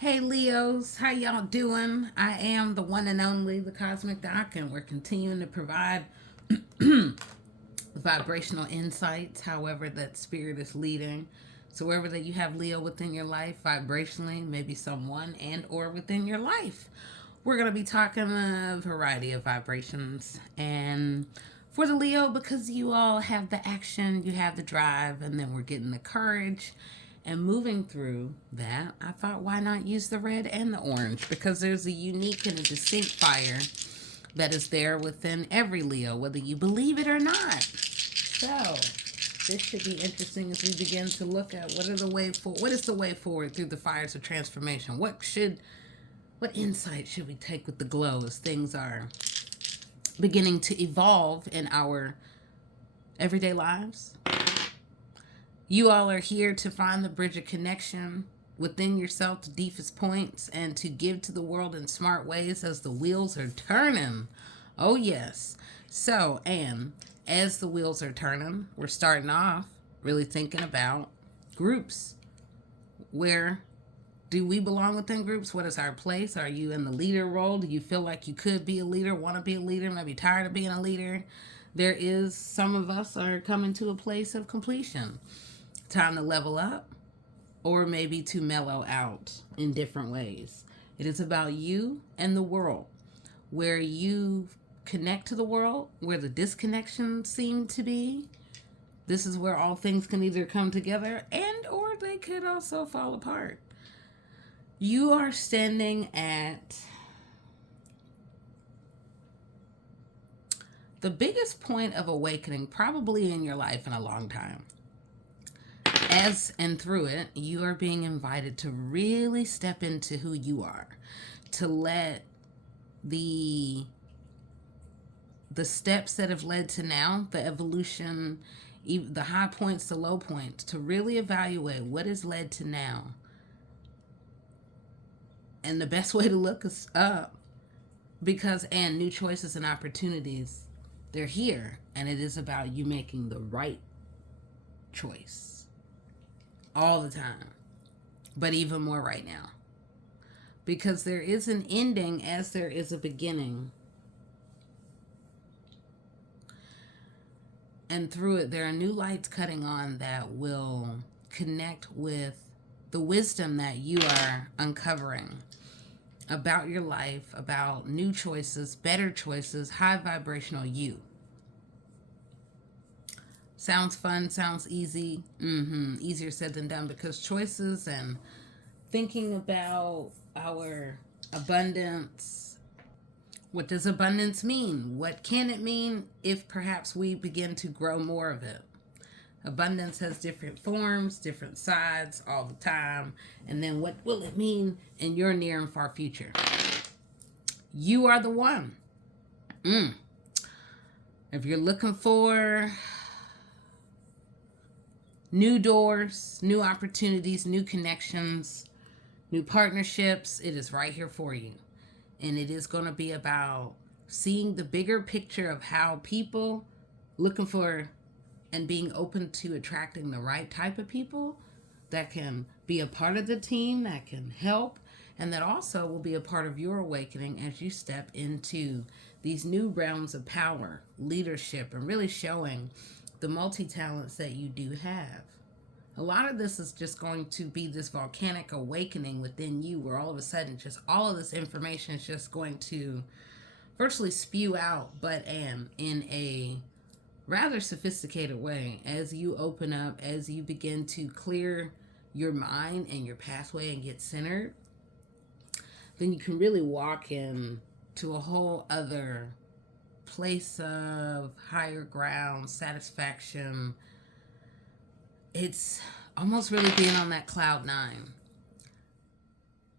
Hey Leos, how y'all doing? I am the one and only the Cosmic Doc, and we're continuing to provide vibrational insights, however that spirit is leading. So wherever that you have Leo within your life, vibrationally, maybe someone and or within your life, we're gonna be talking a variety of vibrations. And for the Leo, because you all have the action, you have the drive, and then we're getting the courage and moving through that, I thought, why not use the red and the orange? Because there's a unique and a distinct fire that is there within every Leo, whether you believe it or not. So, this should be interesting as we begin to look at what is the way forward through the fires of transformation. What insight should we take with the glow as things are beginning to evolve in our everyday lives? You all are here to find the bridge of connection within yourself to deepest points and to give to the world in smart ways as the wheels are turning. Oh, yes. So, and as the wheels are turning, we're starting off really thinking about groups. Where do we belong within groups? What is our place? Are you in the leader role? Do you feel like you could be a leader, want to be a leader, maybe tired of being a leader? There is some of us are coming to a place of completion. Time to level up or maybe to mellow out in different ways. It is about you and the world, where you connect to the world, where the disconnection seemed to be. This is where all things can either come together and or they could also fall apart. You are standing at the biggest point of awakening probably in your life in a long time. As and through it, you are being invited to really step into who you are, to let the steps that have led to now, the evolution, the high points, the low points, to really evaluate what has led to now. And the best way to look is up, because and new choices and opportunities, they're here, and it is about you making the right choice all the time, but even more right now, because there is an ending as there is a beginning. And through it, there are new lights cutting on that will connect with the wisdom that you are uncovering about your life, about new choices, better choices, high vibrational you. Sounds fun, sounds easy. Easier said than done, because choices and thinking about our abundance. What does abundance mean? What can it mean if perhaps we begin to grow more of it? Abundance has different forms, different sides all the time. And then what will it mean in your near and far future? You are the one. If you're looking for new doors, new opportunities, new connections, new partnerships, it is right here for you. And it is going to be about seeing the bigger picture of how people looking for and being open to attracting the right type of people that can be a part of the team, that can help, and that also will be a part of your awakening as you step into these new realms of power, leadership, and really showing the multi-talents that you do have. A lot of this is just going to be this volcanic awakening within you, where all of a sudden just all of this information is just going to virtually spew out, but in a rather sophisticated way as you open up, as you begin to clear your mind and your pathway and get centered. Then you can really walk in to a whole other place of higher ground, satisfaction. It's almost really being on that cloud nine.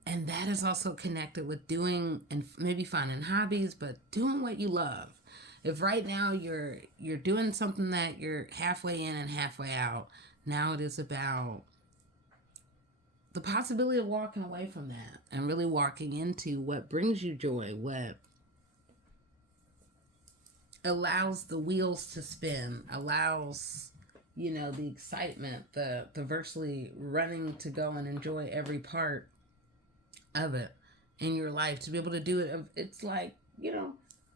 And that is also connected with doing and maybe finding hobbies, but doing what you love. If right now you're doing something that you're halfway in and halfway out, now it is about the possibility of walking away from that and really walking into what brings you joy, what allows the wheels to spin, allows the excitement, the virtually running to go and enjoy every part of it in your life, to be able to do it. It's like,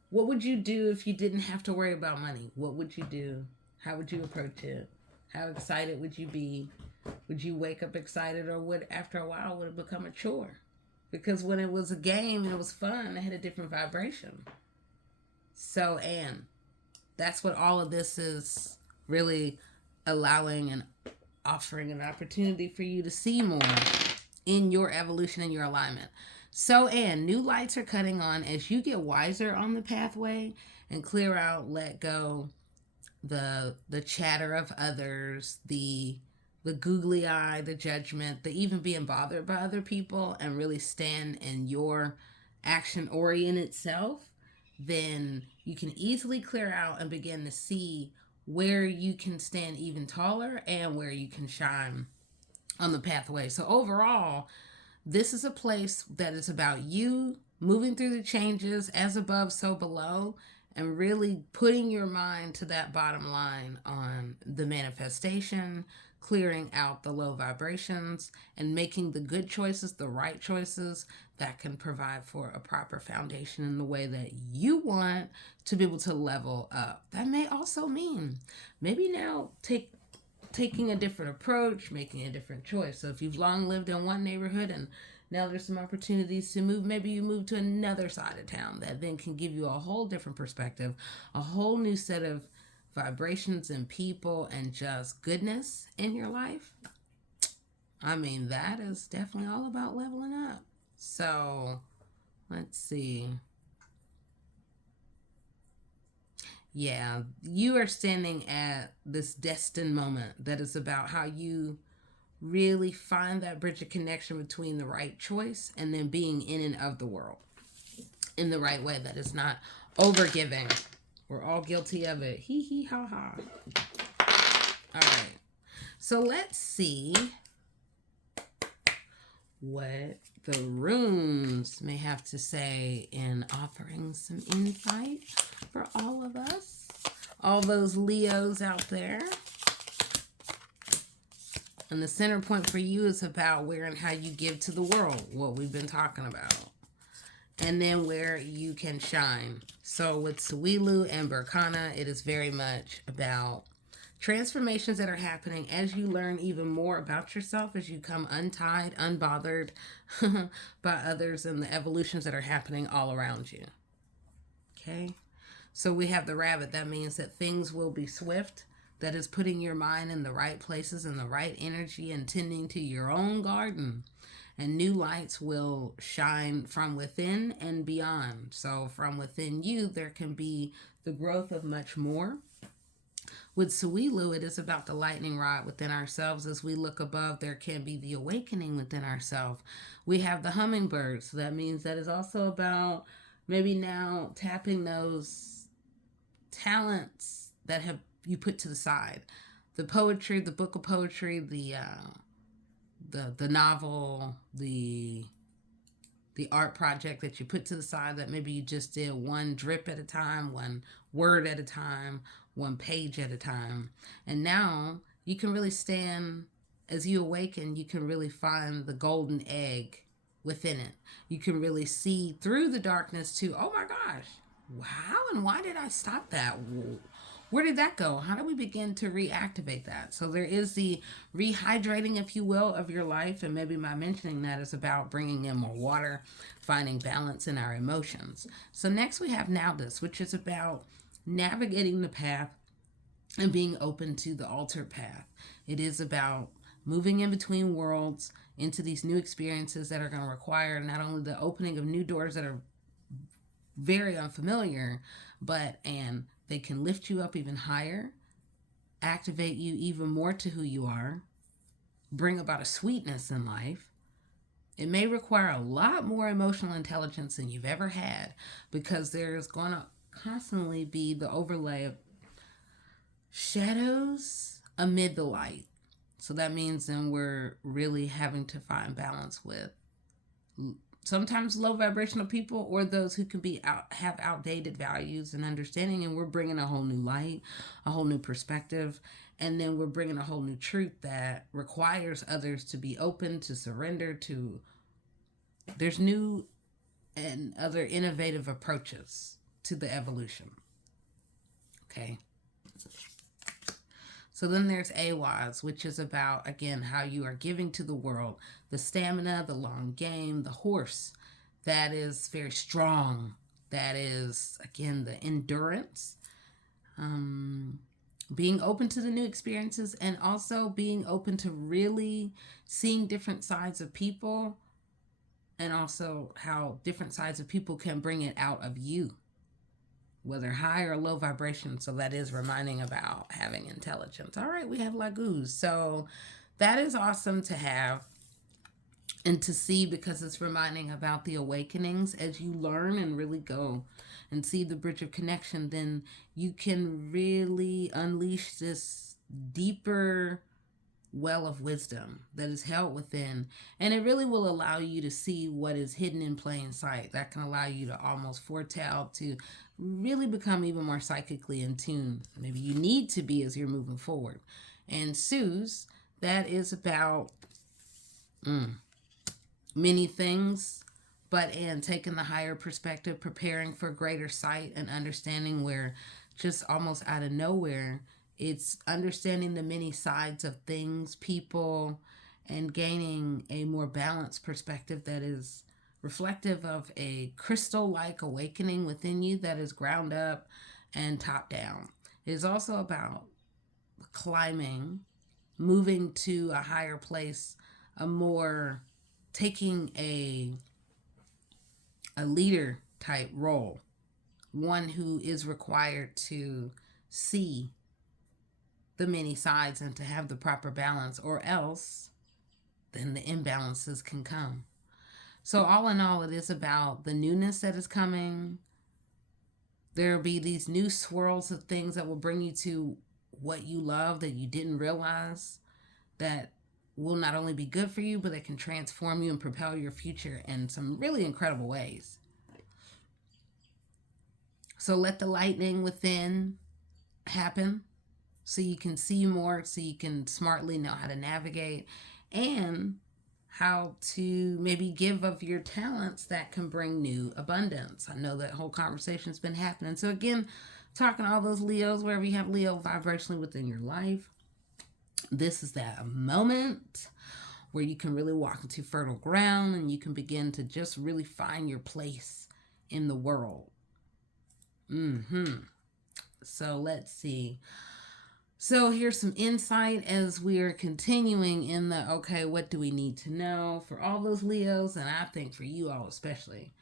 what would you do if you didn't have to worry about money? What would you do? How would you approach it? How excited would you be? Would you wake up excited, or would after a while would it become a chore? Because when it was a game and it was fun, it had a different vibration. So, and that's what all of this is really allowing and offering an opportunity for you to see more in your evolution and your alignment. So, and new lights are cutting on as you get wiser on the pathway and clear out, let go the chatter of others, the googly eye, the judgment, the even being bothered by other people, and really stand in your action oriented self. Then you can easily clear out and begin to see where you can stand even taller and where you can shine on the pathway. So overall, this is a place that is about you moving through the changes as above, so below, and really putting your mind to that bottom line on the manifestation, clearing out the low vibrations, and making the good choices, the right choices that can provide for a proper foundation in the way that you want to be able to level up. That may also mean maybe now taking a different approach, making a different choice. So if you've long lived in one neighborhood and now there's some opportunities to move, maybe you move to another side of town that then can give you a whole different perspective, a whole new set of vibrations and people and just goodness in your life. I mean, that is definitely all about leveling up. So let's see. Yeah, you are standing at this destined moment that is about how you really find that bridge of connection between the right choice and then being in and of the world in the right way that is not overgiving. We're all guilty of it. Hee hee ha ha. All right. So let's see what the runes may have to say in offering some insight for all of us, all those Leos out there. And the center point for you is about where and how you give to the world, what we've been talking about. And then where you can shine. So with Sawilo and Berkana, it is very much about transformations that are happening as you learn even more about yourself, as you come untied, unbothered by others and the evolutions that are happening all around you. Okay? So we have the rabbit. That means that things will be swift. That is putting your mind in the right places and the right energy and tending to your own garden. And new lights will shine from within and beyond. So from within you, there can be the growth of much more. With Sawilo, it is about the lightning rod within ourselves. As we look above, there can be the awakening within ourselves. We have the hummingbird. So that means that is also about maybe now tapping those talents that have you put to the side. The poetry, the book of poetry, the novel, the art project that you put to the side that maybe you just did one drip at a time, one word at a time, one page at a time. And now you can really stand, as you awaken, you can really find the golden egg within it. You can really see through the darkness to, oh my gosh, wow, and why did I stop that? Where did that go? How do we begin to reactivate that? So there is the rehydrating, if you will, of your life. And maybe my mentioning that is about bringing in more water, finding balance in our emotions. So next we have Naldis, which is about navigating the path and being open to the altered path. It is about moving in between worlds into these new experiences that are going to require not only the opening of new doors that are very unfamiliar, but they can lift you up even higher, activate you even more to who you are, bring about a sweetness in life. It may require a lot more emotional intelligence than you've ever had, because there's going to constantly be the overlay of shadows amid the light. So that means then we're really having to find balance with sometimes low vibrational people or those who can have outdated values and understanding, and we're bringing a whole new light, a whole new perspective, and then we're bringing a whole new truth that requires others to be open, to surrender, to there's new and other innovative approaches to the evolution. Okay. So then there's Ehwaz, which is about, again, how you are giving to the world the stamina, the long game, the horse that is very strong, that is, again, the endurance, being open to the new experiences, and also being open to really seeing different sides of people, and also how different sides of people can bring it out of you, whether high or low vibration. So that is reminding about having intelligence. All right, we have Laguz. So that is awesome to have and to see, because it's reminding about the awakenings. As you learn and really go and see the bridge of connection, then you can really unleash this deeper well of wisdom that is held within, and it really will allow you to see what is hidden in plain sight. That can allow you to almost foretell, to really become even more psychically in tune. Maybe you need to be as you're moving forward. And Suze, that is about many things, and taking the higher perspective, preparing for greater sight and understanding, where just almost out of nowhere, it's understanding the many sides of things, people, and gaining a more balanced perspective that is reflective of a crystal-like awakening within you that is ground up and top down. It is also about climbing, moving to a higher place, a more taking a leader type role, one who is required to see the many sides and to have the proper balance, or else then the imbalances can come. So all in all, it is about the newness that is coming. There will be these new swirls of things that will bring you to what you love that you didn't realize, that will not only be good for you, but that can transform you and propel your future in some really incredible ways. So let the lightning within happen, so you can see more, so you can smartly know how to navigate and how to maybe give of your talents that can bring new abundance. I know that whole conversation's been happening. So again, talking to all those Leos, wherever you have Leo vibrationally within your life, this is that moment where you can really walk into fertile ground and you can begin to just really find your place in the world. So let's see. So here's some insight as we are continuing in the, okay, what do we need to know for all those Leos, and I think for you all especially.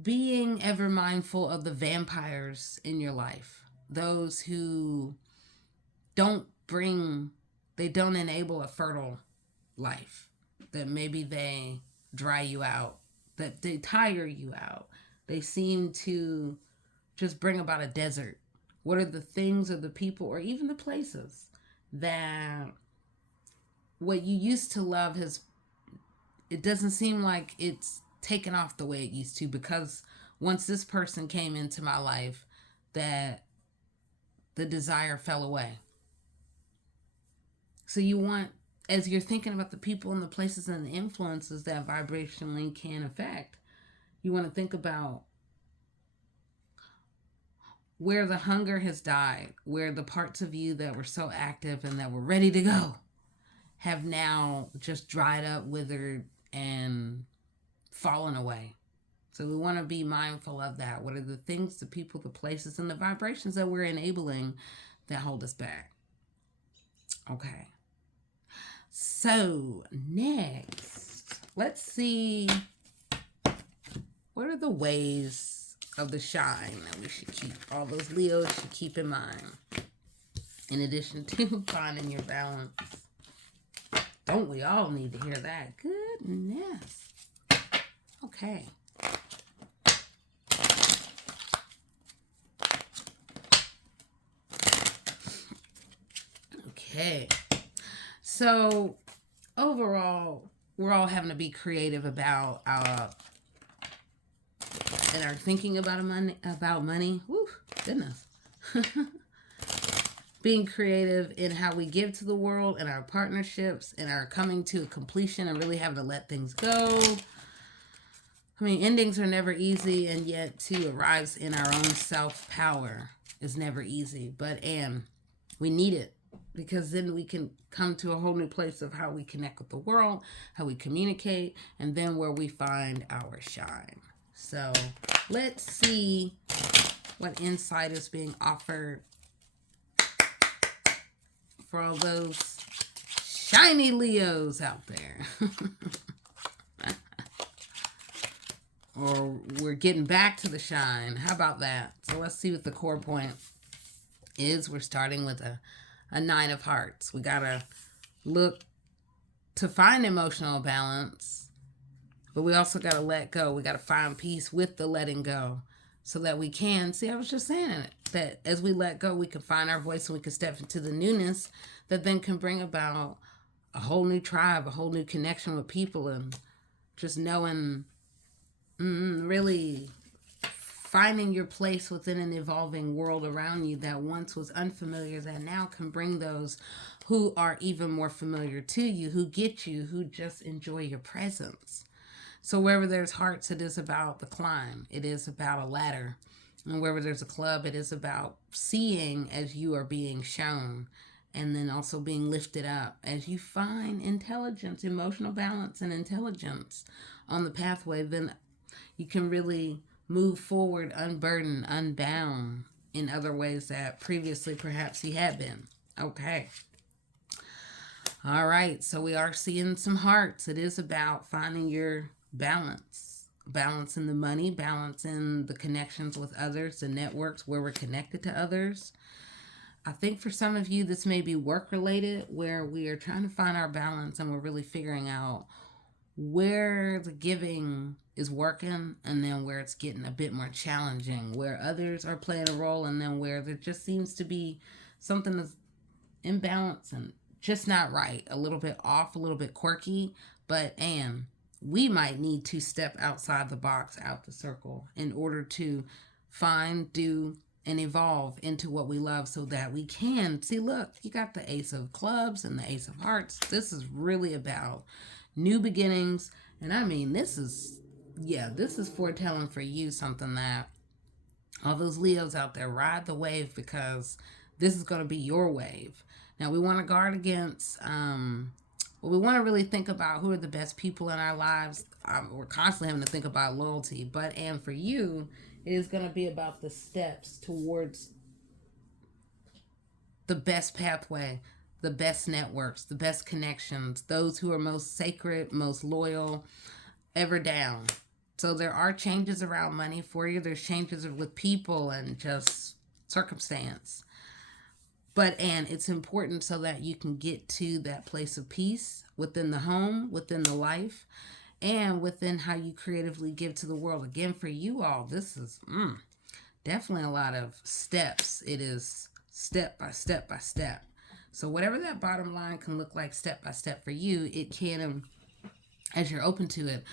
Being ever mindful of the vampires in your life, those who don't enable a fertile life, that maybe they dry you out, that they tire you out, they seem to just bring about a desert. What are the things or the people or even the places that what you used to love it doesn't seem like it's taken off the way it used to, because once this person came into my life, that the desire fell away. So you want, as you're thinking about the people and the places and the influences that vibrationally can affect, you want to think about where the hunger has died, where the parts of you that were so active and that were ready to go have now just dried up, withered, and fallen away. So we want to be mindful of that. What are the things, the people, the places, and the vibrations that we're enabling that hold us back? Okay. So next, let's see, what are the ways of the shine that we should keep, all those Leos should keep in mind, in addition to finding your balance? Don't we all need to hear that? Goodness. Okay. Okay. So overall, we're all having to be creative about and are thinking about money. Woo, goodness. Being creative in how we give to the world and our partnerships and our coming to a completion and really having to let things go. I mean, endings are never easy, and yet to arise in our own self power is never easy. But, and we need it, because then we can come to a whole new place of how we connect with the world, how we communicate, and then where we find our shine. So let's see what insight is being offered for all those shiny Leos out there. Or we're getting back to the shine. How about that? So let's see what the core point is. We're starting with a 9 of hearts. We got to look to find emotional balance, but we also got to let go. We got to find peace with the letting go so that we can, see, I was just saying it, that as we let go, we can find our voice and we can step into the newness that then can bring about a whole new tribe, a whole new connection with people, and just knowing, really finding your place within an evolving world around you that once was unfamiliar, that now can bring those who are even more familiar to you, who get you, who just enjoy your presence. So wherever there's hearts, it is about the climb. It is about a ladder. And wherever there's a club, it is about seeing as you are being shown, and then also being lifted up as you find intelligence, emotional balance, and intelligence on the pathway. Then you can really move forward, unburdened, unbound in other ways that previously perhaps you had been. Okay. All right. So we are seeing some hearts. It is about finding your balance. Balance in the money, balance in the connections with others, the networks where we're connected to others. I think for some of you, this may be work related, where we are trying to find our balance and we're really figuring out where the giving is working and then where it's getting a bit more challenging, where others are playing a role, and then where there just seems to be something that's imbalanced and just not right, a little bit off, a little bit quirky. But and we might need to step outside the box, out the circle, in order to find, do, and evolve into what we love, so that we can see, look, you got the Ace of Clubs and the Ace of Hearts. This is really about new beginnings. And I mean, this is foretelling for you something that all those Leos out there, ride the wave, because this is going to be your wave. Now we want to guard against, we want to really think about who are the best people in our lives. We're constantly having to think about loyalty, but, and for you, it is going to be about the steps towards the best pathway, the best networks, the best connections, those who are most sacred, most loyal, ever down. So there are changes around money for you. There's changes with people and just circumstance. But, and it's important so that you can get to that place of peace within the home, within the life, and within how you creatively give to the world. Again, for you all, this is definitely a lot of steps. It is step by step by step. So whatever that bottom line can look like step by step for you, it can, as you're open to it.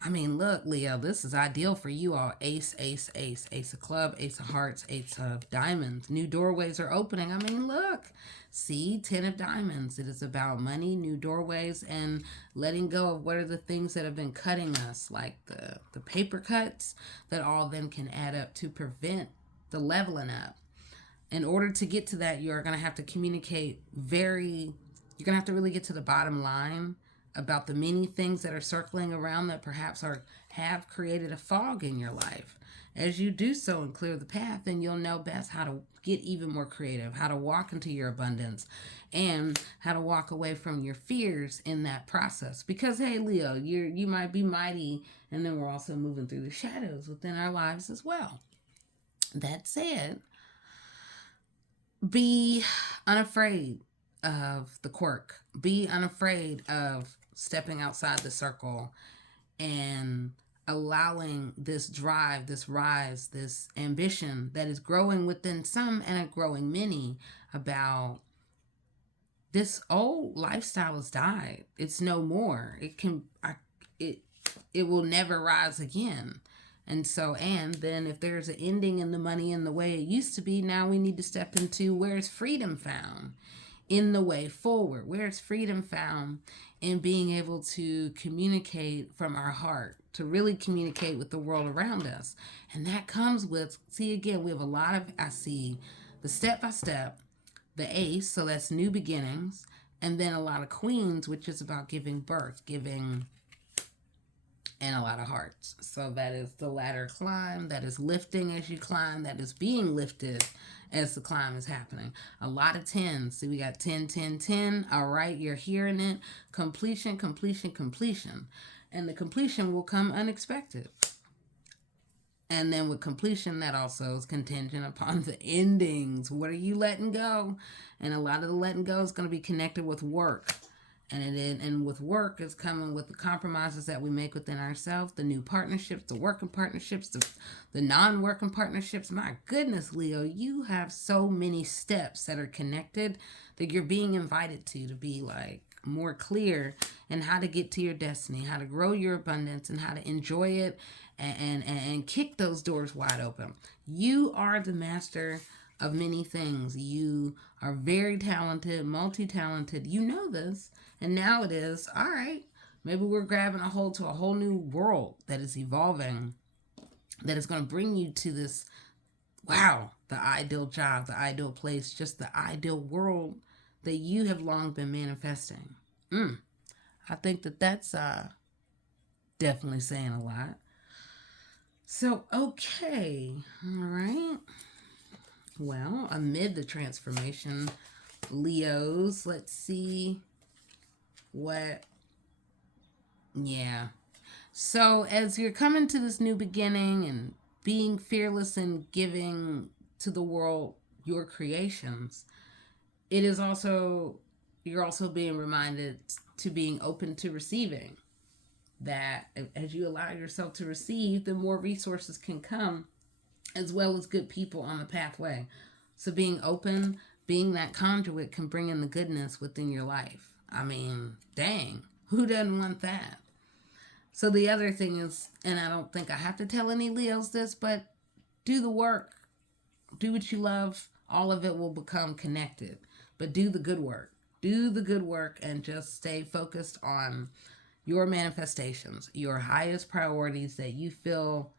I mean, look, Leo, this is ideal for you all. Ace, ace, ace, ace of club, ace of hearts, ace of diamonds. New doorways are opening. I mean, look, see, 10 of diamonds. It is about money, new doorways, and letting go of what are the things that have been cutting us, like the paper cuts that all then can add up to prevent the leveling up. In order to get to that, you're going to have to communicate you're going to have to really get to the bottom line about the many things that are circling around that perhaps have created a fog in your life. As you do so and clear the path, then you'll know best how to get even more creative, how to walk into your abundance, and how to walk away from your fears in that process. Because, hey, Leo, you might be mighty, and then we're also moving through the shadows within our lives as well. That said, be unafraid of the quirk. Be unafraid of stepping outside the circle and allowing this drive, this rise, this ambition that is growing within some and growing many, about this old lifestyle has died. It's no more. It will never rise again. And so, and then if there's an ending in the money and the way it used to be, now we need to step into where is freedom found in the way forward. Where's freedom found in being able to communicate from our heart, to really communicate with the world around us? And that comes with, see, again, we have a lot of, I see the step by step, the ace, so that's new beginnings, and then a lot of queens, which is about giving birth, giving, and a lot of hearts. So that is the ladder climb, that is lifting as you climb, that is being lifted as the climb is happening. A lot of 10s. See, we got 10, 10, 10. All right, you're hearing it. Completion, completion, completion. And the completion will come unexpected. And then with completion, that also is contingent upon the endings. What are you letting go? And a lot of the letting go is going to be connected with work. And with work is coming with the compromises that we make within ourselves, the new partnerships, the working partnerships, the non-working partnerships. My goodness, Leo, you have so many steps that are connected that you're being invited to be like more clear in how to get to your destiny, how to grow your abundance, and how to enjoy it and kick those doors wide open. You are the master of many things. You are very talented, multi-talented. You know this. And now it is, all right, maybe we're grabbing a hold to a whole new world that is evolving, that is going to bring you to this, wow, the ideal job, the ideal place, just the ideal world that you have long been manifesting. I think that's definitely saying a lot. So, okay, all right. Well, amid the transformation, Leos, let's see what, yeah. So as you're coming to this new beginning and being fearless and giving to the world your creations, it is also, you're also being reminded to being open to receiving. That as you allow yourself to receive, the more resources can come, as well as good people on the pathway. So being open, being that conduit, can bring in the goodness within your life. I mean, dang, who doesn't want that? So the other thing is, and I don't think I have to tell any Leos this, but do the work. Do what you love. All of it will become connected. But do the good work. Do the good work and just stay focused on your manifestations, your highest priorities that you feel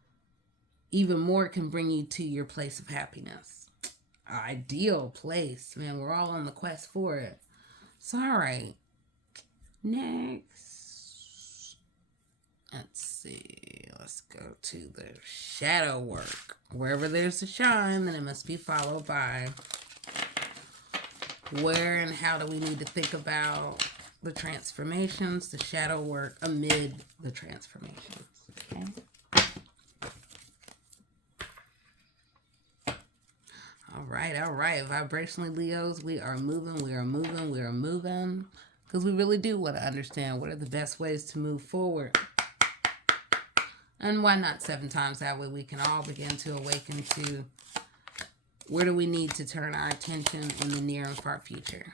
even more can bring you to your place of happiness. Ideal place. Man, we're all on the quest for it. So, all right. Next. Let's see. Let's go to the shadow work. Wherever there's a shine, then it must be followed by where and how do we need to think about the transformations, the shadow work amid the transformations. Okay. All right. Vibrationally, Leos, we are moving. Because we really do want to understand what are the best ways to move forward. And why not 7 times? That way we can all begin to awaken to where do we need to turn our attention in the near and far future.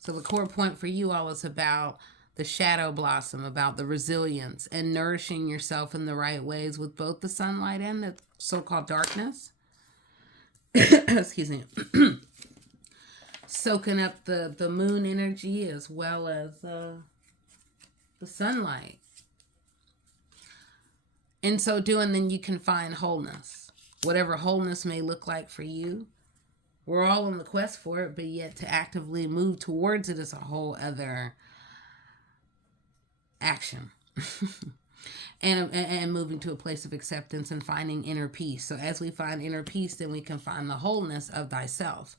So the core point for you all is about the shadow blossom, about the resilience and nourishing yourself in the right ways with both the sunlight and the so-called darkness. Excuse me. Soaking up the moon energy as well as the sunlight. In so doing, then you can find wholeness. Whatever wholeness may look like for you. We're all on the quest for it, but yet to actively move towards it is a whole other action. and moving to a place of acceptance and finding inner peace. So as we find inner peace, then we can find the wholeness of thyself.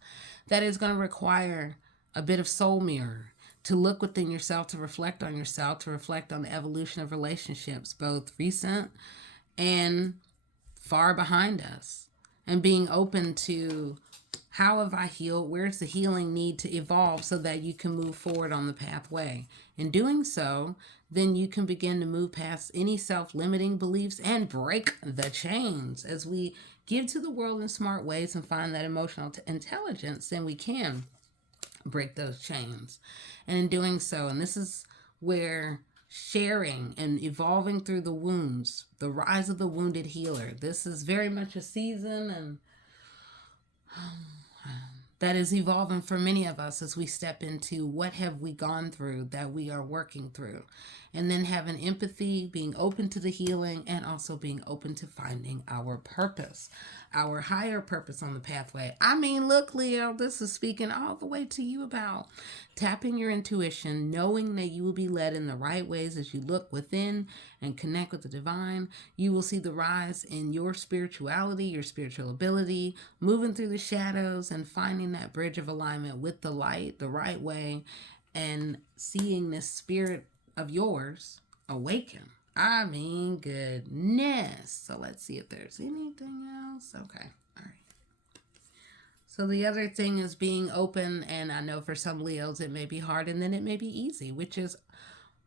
That is going to require a bit of soul mirror, to look within yourself, to reflect on yourself, to reflect on the evolution of relationships, both recent and far behind us, and being open to how have I healed? Where's the healing need to evolve so that you can move forward on the pathway? In doing so, then you can begin to move past any self-limiting beliefs and break the chains. As we give to the world in smart ways and find that emotional intelligence, then we can break those chains. And in doing so, and this is where sharing and evolving through the wounds, the rise of the wounded healer. This is very much a season, and that is evolving for many of us as we step into what have we gone through that we are working through, and then having empathy, being open to the healing, and also being open to finding our purpose, our higher purpose on the pathway. I mean, look, Leo, this is speaking all the way to you about tapping your intuition, knowing that you will be led in the right ways as you look within and connect with the divine. You will see the rise in your spirituality, your spiritual ability, moving through the shadows and finding that bridge of alignment with the light the right way, and seeing this spirit of yours awaken. I mean, goodness. So let's see if there's anything else. Okay. All right. So the other thing is being open, and I know for some Leos it may be hard and then it may be easy, which is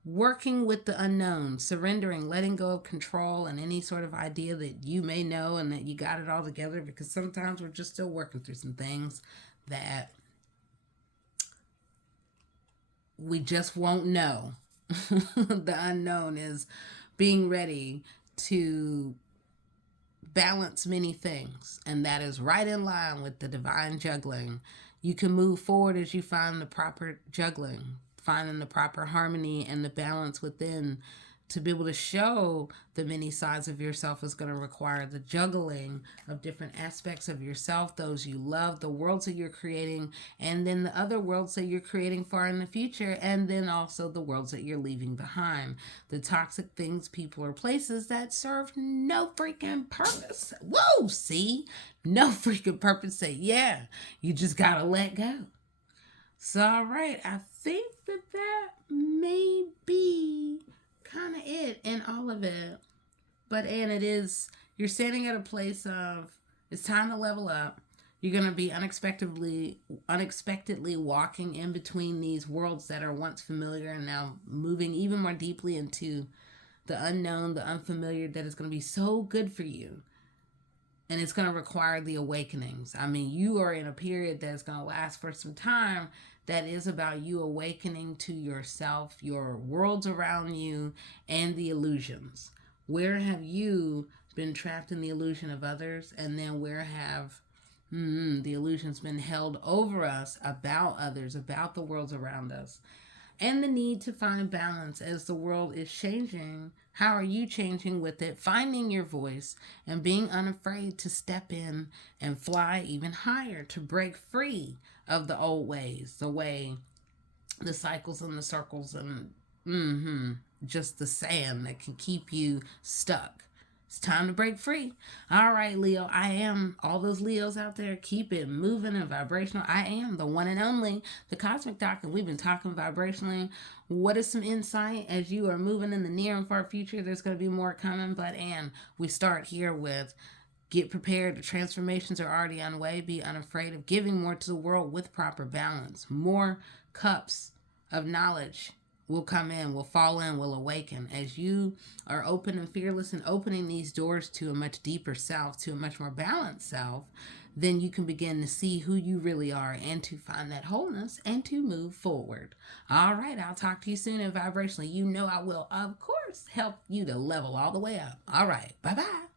working with the unknown, surrendering, letting go of control and any sort of idea that you may know and that you got it all together, because sometimes we're just still working through some things that we just won't know. The unknown is being ready to balance many things, and that is right in line with the divine juggling. You can move forward as you find the proper juggling, finding the proper harmony and the balance within. To be able to show the many sides of yourself is going to require the juggling of different aspects of yourself, those you love, the worlds that you're creating, and then the other worlds that you're creating far in the future, and then also the worlds that you're leaving behind. The toxic things, people, or places that serve no freaking purpose. Whoa, see? No freaking purpose. Say, yeah, you just got to let go. So, all right, I think that may be kind of it in all of it. But and it is, you're standing at a place of it's time to level up. You're going to be unexpectedly walking in between these worlds that are once familiar and now moving even more deeply into the unknown, the unfamiliar, that is going to be so good for you. And it's going to require the awakenings. I mean, you are in a period that's going to last for some time that is about you awakening to yourself, your worlds around you, and the illusions. Where have you been trapped in the illusion of others? And then where have the illusions been held over us about others, about the worlds around us? And the need to find balance as the world is changing. How are you changing with it? Finding your voice and being unafraid to step in and fly even higher, to break free of the old ways, the way, the cycles and the circles and just the sand that can keep you stuck. It's time to break free. All right, Leo. I am all those Leos out there. Keep it moving and vibrational. I am the one and only, the Cosmic Doc, and we've been talking vibrationally. What is some insight as you are moving in the near and far future? There's going to be more coming, and we start here with get prepared. The transformations are already on way. Be unafraid of giving more to the world with proper balance. More cups of knowledge will come in, will fall in, will awaken. As you are open and fearless and opening these doors to a much deeper self, to a much more balanced self, then you can begin to see who you really are and to find that wholeness and to move forward. All right, I'll talk to you soon. And vibrationally, you know I will, of course, help you to level all the way up. All right, bye-bye.